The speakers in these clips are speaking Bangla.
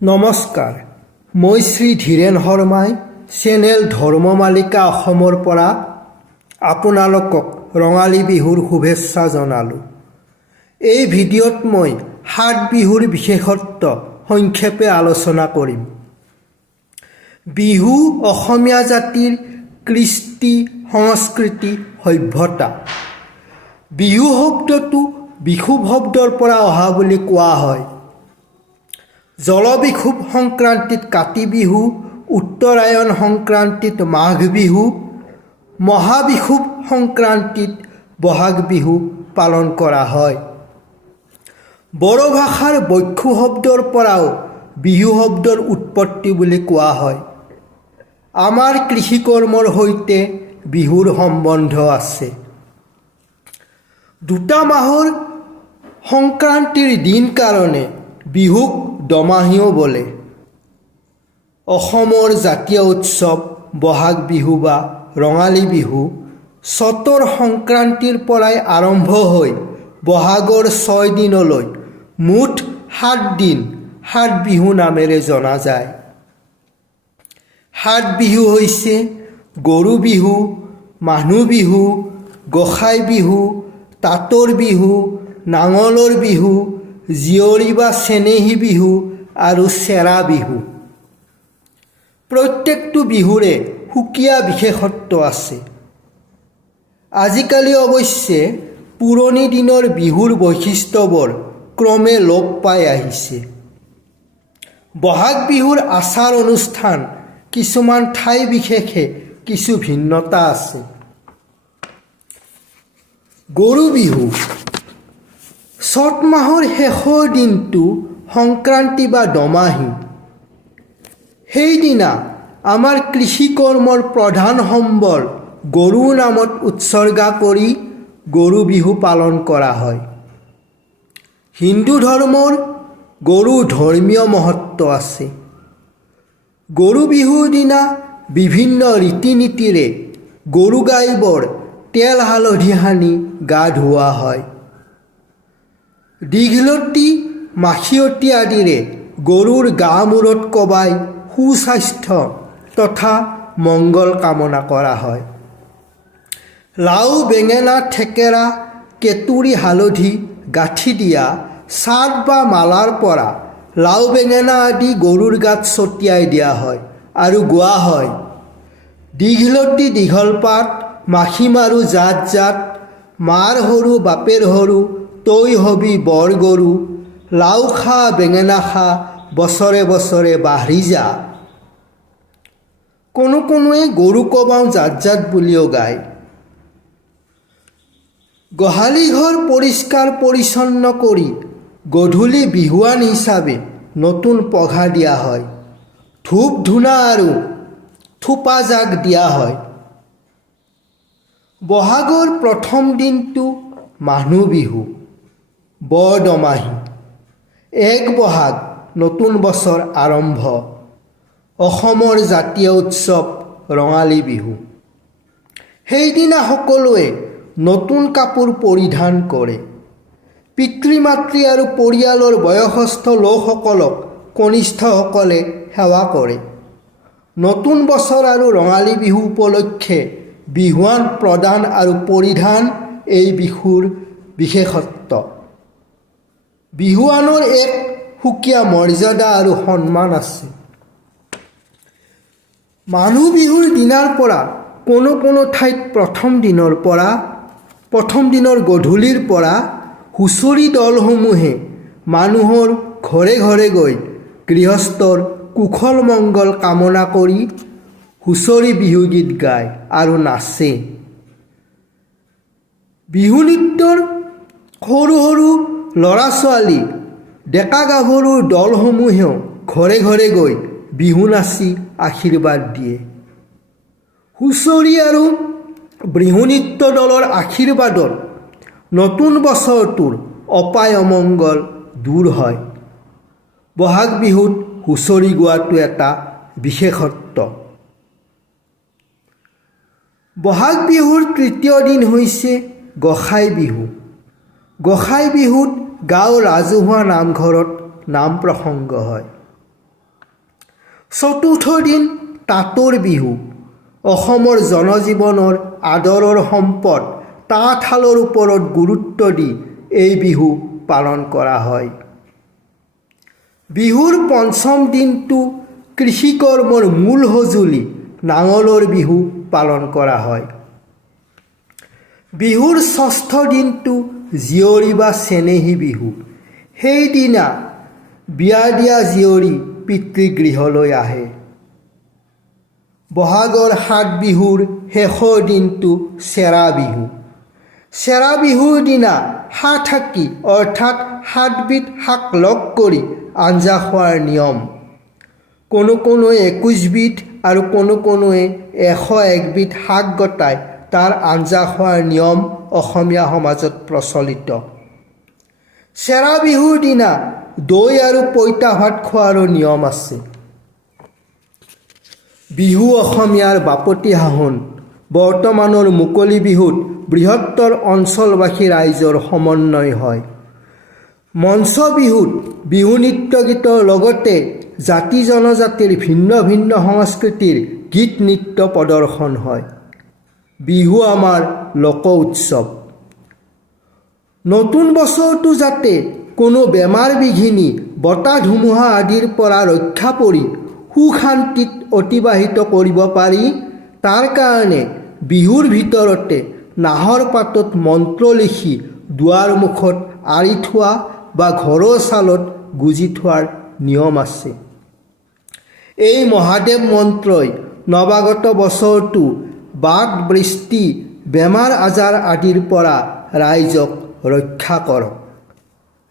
নমস্কাৰ। মই শ্ৰী ধীৰেণ শৰ্মাই চেনেল ধৰ্মমালিকা অসমৰ পৰা আপোনালোকক ৰঙালী বিহুৰ শুভেচ্ছা জনালোঁ। এই ভিডিঅ'ত মই সাত বিহুৰ বিশেষত্ব সংক্ষেপে আলোচনা কৰিম। বিহু অসমীয়া জাতিৰ কৃষ্টি সংস্কৃতি সভ্যতা। বিহু শব্দটো বিষুৱ শব্দৰ পৰা অহা বুলি কোৱা হয়। জলবিষুৱ সংক্ৰান্তিত কাতি বিহু উত্তৰায়ণ সংক্ৰান্তিত মাঘ বিহু মহাবিষুৱ সংক্ৰান্তিত বহাগ বিহু পালন কৰা হয়। বড়ো ভাষাৰ বক্ষু শব্দৰ পৰাও বিহু শব্দৰ উৎপত্তি বুলি কোৱা হয়। আমাৰ কৃষিকৰ্মৰ সৈতে বিহুৰ সম্বন্ধ আছে। দুটা মাহৰ সংক্ৰান্তিৰ দিন কাৰণে বিহুক দমাহিও বোলে। অসমৰ জাতীয় উৎসৱ, বহাগ বিহু বা ৰঙালী বিহু চতৰ সংক্ৰান্তিৰ পৰাই আৰম্ভ হৈ বহাগৰ ছয় দিনলৈ মুঠ সাত দিন সাত বিহু নামেৰে জনা যায়। সাত বিহু হৈছে গৰু বিহু, মানুহ বিহু, গোসাই বিহু, তাঁতৰ বিহু, নাঙলৰ বিহু জীয়ৰী বা চেনেহী বিহু আৰু চেৰা বিহু। প্ৰত্যেকটো বিহুৰে সুকীয়া বিশেষত্ব আছে। আজিকালি অৱশ্যে পুৰণি দিনৰ বিহুৰ বৈশিষ্ট্যবোৰ ক্ৰমে লোপ পাই আহিছে। বহাগ বিহুৰ আচাৰ অনুষ্ঠান কিছুমান ঠাই বিশেষে কিছু ভিন্নতা আছে। গৰু বিহু চ'ত মাহৰ শেষৰ দিনটো সংক্ৰান্তি বা দমাহী। সেইদিনা আমাৰ কৃষিকৰ্মৰ প্ৰধান সম্বল গৰুৰ নামত উৎসৰ্গা কৰি গৰু বিহু পালন কৰা হয়। হিন্দু ধৰ্মৰ গৰু ধৰ্মীয় মহত্ব আছে। গৰু বিহুৰ দিনা বিভিন্ন ৰীতি নীতিৰে গৰু গাইবোৰ তেল হালধি সানি গা ধুওৱা হয়। দীঘলতি মাখিয়তী আদিৰে গৰুৰ গা মূৰত কবাই সুস্বাস্থ্য তথা মংগল কামনা কৰা হয়। লাও, বেঙেনা, থেকেৰা, কেতুৰী, হালধি, গাঁঠি দিয়া চাট বা মালাৰ পৰা লাও, বেঙেনা আদি গৰুৰ গাত ছটিয়াই দিয়া হয় আৰু গোৱা হয়। দীঘলতি দীঘল পাত মাখি মাৰো জাত জাত মাৰ সৰু, বাপেৰ সৰু তৈ হবি বৰ গৰু, লাও খা, বেঙেনা খা, বছৰে বছৰে বাঢ়ি যা। কোনো কোনোৱে গৰু কবাওঁ জাত জাত বুলিও গায়। গোহালি ঘৰ পৰিষ্কাৰ পৰিচ্ছন্ন কৰি গধূলি বিহুৱান হিচাপে নতুন পঘা দিয়া হয়। ধূপ ধূনা আৰু থোপা জাক দিয়া হয়। বহাগৰ প্ৰথম দিনটো মানুহ বিহু। বৰ দমাহী এক বহাগ নতুন বছৰ আৰম্ভ। অসমৰ জাতীয় উৎসৱ ৰঙালী বিহু। সেইদিনা সকলোৱে নতুন কাপোৰ পৰিধান কৰে। পিতৃ মাতৃ আৰু পৰিয়ালৰ বয়সস্থ লোকসকলক কনিষ্ঠসকলে সেৱা কৰে। নতুন বছৰ আৰু ৰঙালী বিহু উপলক্ষে বিহুৱান প্ৰদান আৰু পৰিধান এই বিহুৰ বিশেষত্ব। বিহুৱানৰ এক সুকীয়া মৰ্যাদা আৰু সন্মান আছে। মানুহ বিহুৰ দিনাৰ পৰা কোনো কোনো ঠাইত প্ৰথম দিনৰ পৰা, প্ৰথম দিনৰ গধূলিৰ পৰা হুঁচৰি দলসমূহে মানুহৰ ঘৰে ঘৰে গৈ গৃহস্থৰ কুশল মংগল কামনা কৰি হুঁচৰি বিহুগীত গায় আৰু নাচে। বিহু নৃত্যৰ সৰু সৰু ল'ৰা ছোৱালী ডেকা গাভৰুৰ দলসমূহেও ঘৰে ঘৰে গৈ বিহু নাচি আশীৰ্বাদ দিয়ে। হুঁচৰি আৰু বিহু নৃত্য দলৰ আশীৰ্বাদত নতুন বছৰটোৰ অপায় অমংগল দূৰ হয়। বহাগ বিহুত হুঁচৰি গোৱাটো এটা বিশেষত্ব। বহাগ বিহুৰ তৃতীয় দিন হৈছে গোসাই বিহু। গোসাই বিহুত গাঁও ৰাজহুৱা নামঘৰত নাম প্ৰসংগ হয়। চতুৰ্থ দিন তাঁতৰ বিহু। অসমৰ জনজীৱনৰ আদৰৰ সম্পদ তাঁতশালৰ ওপৰত গুৰুত্ব দি এই বিহু পালন কৰা হয়। বিহুৰ পঞ্চম দিনটো কৃষিকৰ্মৰ মূল সঁজুলি নাঙলৰ বিহু পালন কৰা হয়। বিহুৰ ষষ্ঠ দিনটো জীয়ৰী বা চেনেহী বিহু। সেইদিনা বিয়া দিয়া জীয়ৰী পিতৃগৃহলৈ আহে। বহাগৰ সাত বিহুৰ শেষৰ দিনটো চেৰা বিহু। চেৰা বিহুৰ দিনা সাত থাকি অৰ্থাৎ সাতবিধ শাক লগ কৰি আঞ্জা খোৱাৰ নিয়ম। কোনো কোনোৱে একৈছবিধ আৰু কোনো কোনোৱে এশ একবিধ শাক গতাই তাৰ আঞ্জা খোৱাৰ নিয়ম অসমীয়া সমাজত প্ৰচলিত। চেৰা বিহুৰ দিনা দৈ আৰু পইতা ভাত খোৱাৰো নিয়ম আছে। বিহু অসমীয়াৰ বাপতি সাহোন বৰ্তমানৰ মুকলি বিহুত বৃহত্তৰ অঞ্চলবাসী ৰাইজৰ সমন্বয় হয়। মঞ্চ বিহুত বিহু নৃত্য গীতৰ লগতে জাতি জনজাতিৰ ভিন্ন ভিন্ন সংস্কৃতিৰ গীত নৃত্য প্ৰদৰ্শন হয়। বিহু আমাৰ লোক উৎসৱ। নতুন বছৰটো যাতে কোনো বেমাৰ বিঘিনি, বতাহ ধুমুহা আদিৰ পৰা ৰক্ষা পৰি সুখ শান্তিত অতিবাহিত কৰিব পাৰি, তাৰ কাৰণে বিহুৰ ভিতৰতে নাহৰ পাতত মন্ত্ৰ লিখি দুৱাৰ মুখত আঁৰি থোৱা বা ঘৰৰ ছালত গুজি থোৱাৰ নিয়ম আছে। এই মহাদেৱ মন্ত্ৰই নৱাগত বছৰটো বাট বৃষ্টি বেমাৰ আজাৰ আদিৰ পৰা ৰাইজক ৰক্ষা কৰক।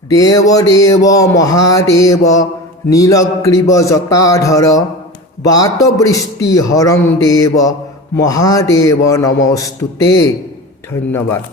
দেৱ দেৱ, মহাদেৱ, নীলগ্ৰীৱ জটাধৰ বাত বৃষ্টি হৰং দেৱ, মহাদেৱ নমস্তুতে। ধন্যবাদ।